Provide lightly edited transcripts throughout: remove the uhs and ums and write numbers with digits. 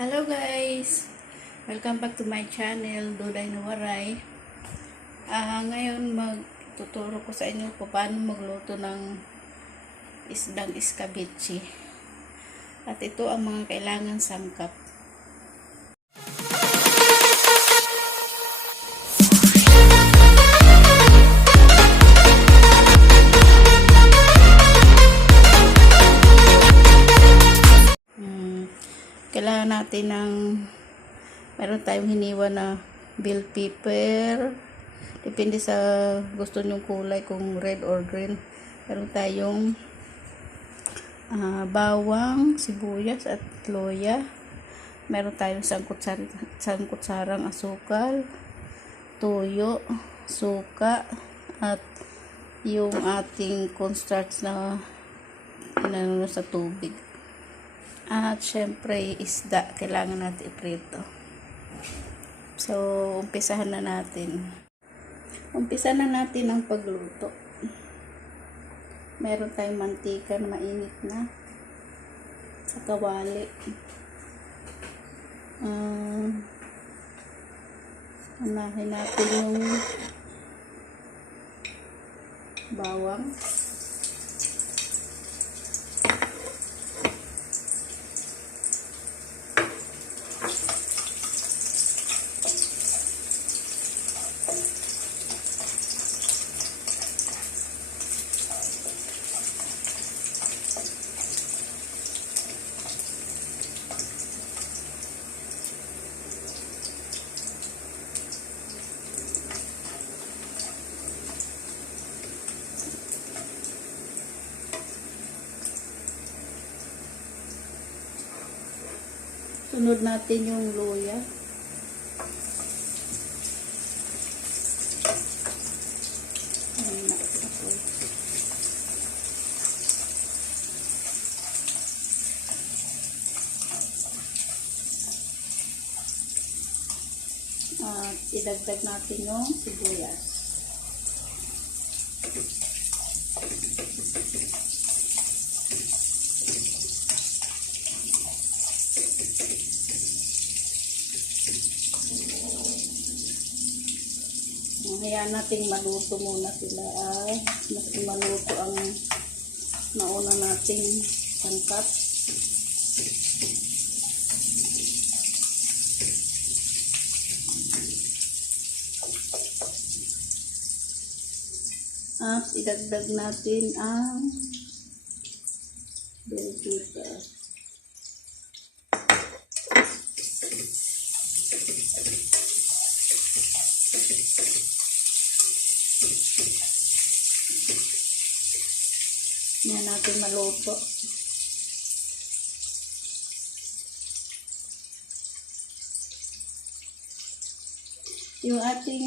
Hello guys! Welcome back to my channel, Duday na Waray. Ngayon magtuturo ko sa inyo kung paano magluto ng isdang escabeche. At ito ang mga kailangan sangkap. Kailangan natin ng meron tayong hiniwa na bell pepper, depende sa gusto nyong kulay kung red or green. Meron tayong bawang, sibuyas at loya. Meron tayong sangkutsarang asukal, toyo, suka at yung ating cornstarch na inano sa tubig. At syempre, isda. Kailangan natin iprito. So, umpisahan na natin. Umpisa na natin ang pagluto. Meron tayong mantika na mainit na sa kawali. Unahin natin yung bawang. Sunod natin yung luya. At idagdag natin yung sibuyas. Hayaan natin maluto muna sila. Mas maluto ang nauna nating sangkap. At idagdag natin ang bell pepper. Yan natin maluto. Yung ating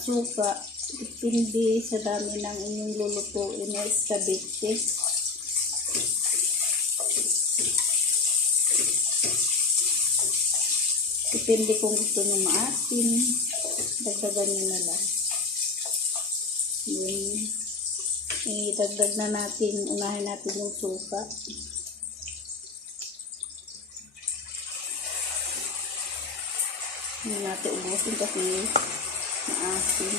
suka, depende sa dami ng inyong lulutuin na escabeche. Depende kung gusto nyo maasin, dagdagan nyo na lang. Yun. Idagdag na natin, unahin natin yung suka. Hindi natin ubusin kasi maasin.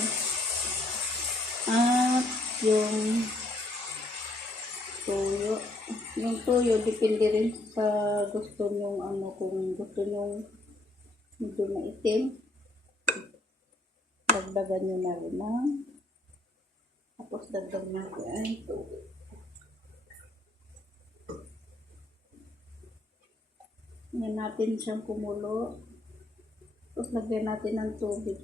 At yung toyo. Yung toyo, depende rin sa gusto nyong kung gusto nyong medyo maitim, dagdagan nyo na rin na. Tapos dagdag natin ay tubig. Yan natin siyang kumulo. Tapos lagyan natin ng tubig.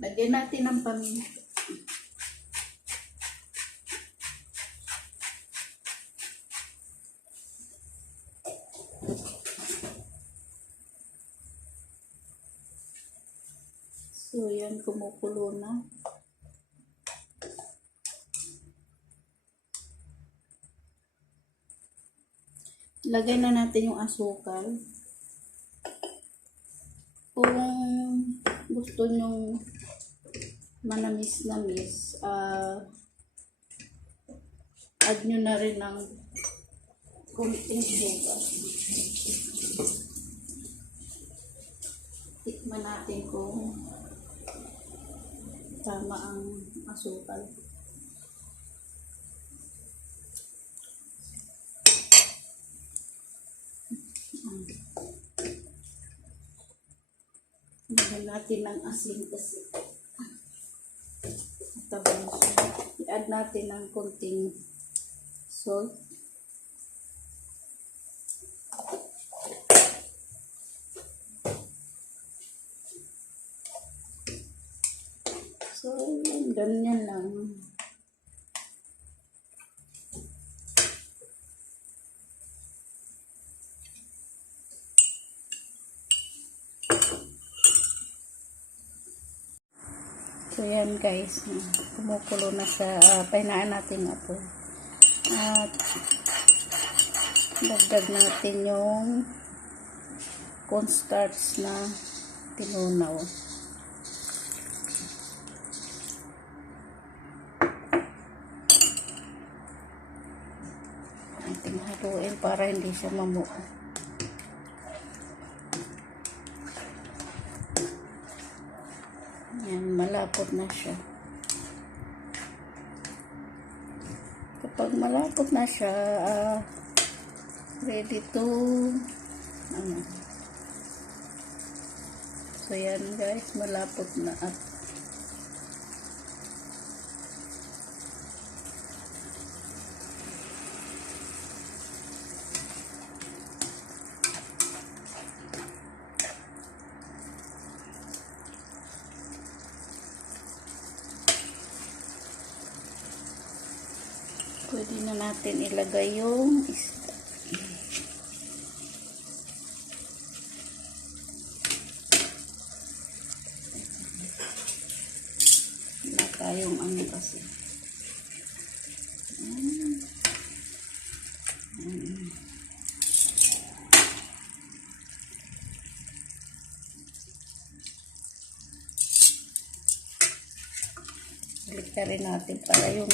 Lagyan natin ng paminta. So, yan, kumukulo na. Lagay na natin yung asukal. Kung gusto nyong manamis-namis, add nyo na rin ng konting sugar. Tikman natin kung tama ang asukal. Lagyan natin ng asin kasi. Tapos, i-add natin ng konting salt. So, ganyan lang. So, yan guys. Kumukulo na sa pahinaan natin na po. At dagdag natin yung cornstarch na tinunaw. Ating haluin para hindi siya mamuo. Yan, malapot na siya. Kapag malapot na siya, ready to so yan guys, malapot na at pwede na natin ilagay yung isda. Wala tayong ano kasi. Balik na rin natin para yung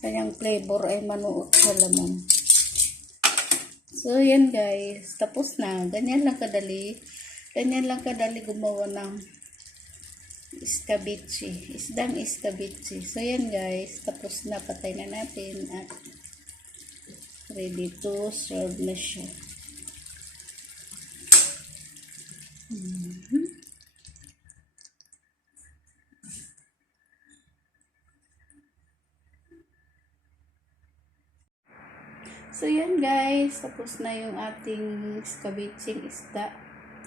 kanyang flavor ay manuot sa laman. So, yan guys. Tapos na. Ganyan lang kadali. Ganyan lang kadali gumawa ng escabeche. Isdang escabeche. So, yan guys. Tapos na. Patay na natin. At ready to serve na siya. So, yan guys. Tapos na yung ating escabeche isda.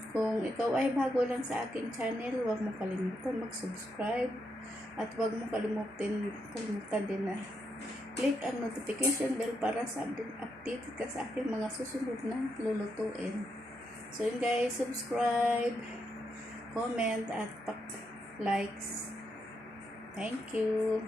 Kung ikaw ay bago lang sa aking channel, huwag mo kalimutan mag-subscribe. At huwag mo kalimutan din na click ang notification bell para sa update ka sa aking mga susunod na lulutuin. So, yun guys. Subscribe, comment, at likes. Thank you.